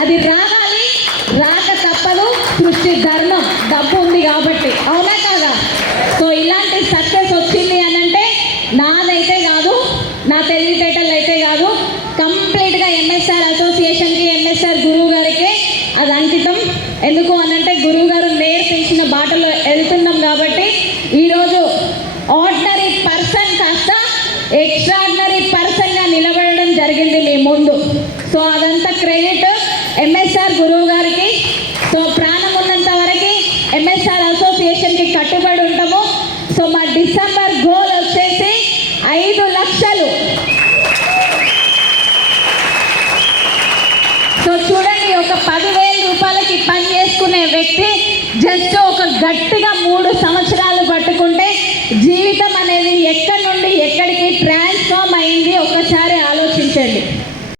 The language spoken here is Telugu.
అది రావాలి, రాక తప్పదు. సృష్టి ధర్మం, డబ్బు ఉంది కాబట్టి, అవునా కాదా? సో ఇలాంటి సక్సెస్ వచ్చింది అని అంటే నాదైతే కాదు, నా తెలివితేటలు అయితే కాదు, కంప్లీట్గా ఎంఎస్ఆర్ అసోసియేషన్కి, ఎంఎస్ఆర్ గురువు గారికి అది అంకితం. ఎందుకు అనంటే గురువు గారు నేర్పించిన బాటలో వెళ్తున్నాం కాబట్టి ఈరోజు ఆర్డినరీ పర్సన్ కాస్త ఎక్స్ట్రాడినరీ పర్సన్గా నిలబడడం జరిగింది మీ ముందు. సో అదంతా క్రెడిట్ ఎంఎస్ఆర్ గురువు గారికి. సో ప్రాణం ఉన్నంత వరకు ఎంఎస్ఆర్ అసోసియేషన్కి కట్టుబడి ఉంటాము. సో మా డిసెంబర్ గోల్ వచ్చేసి 5 లక్షలు. సో చూడండి, ఒక 10,000 రూపాయలకి పని చేసుకునే వ్యక్తి జస్ట్ ఒక గట్టిగా 3 సంవత్సరాలు పట్టుకుంటే జీవితం అనేది ఎక్కడి నుండి ఎక్కడికి ట్రాన్స్ఫార్మ్ అయింది ఒక్కసారి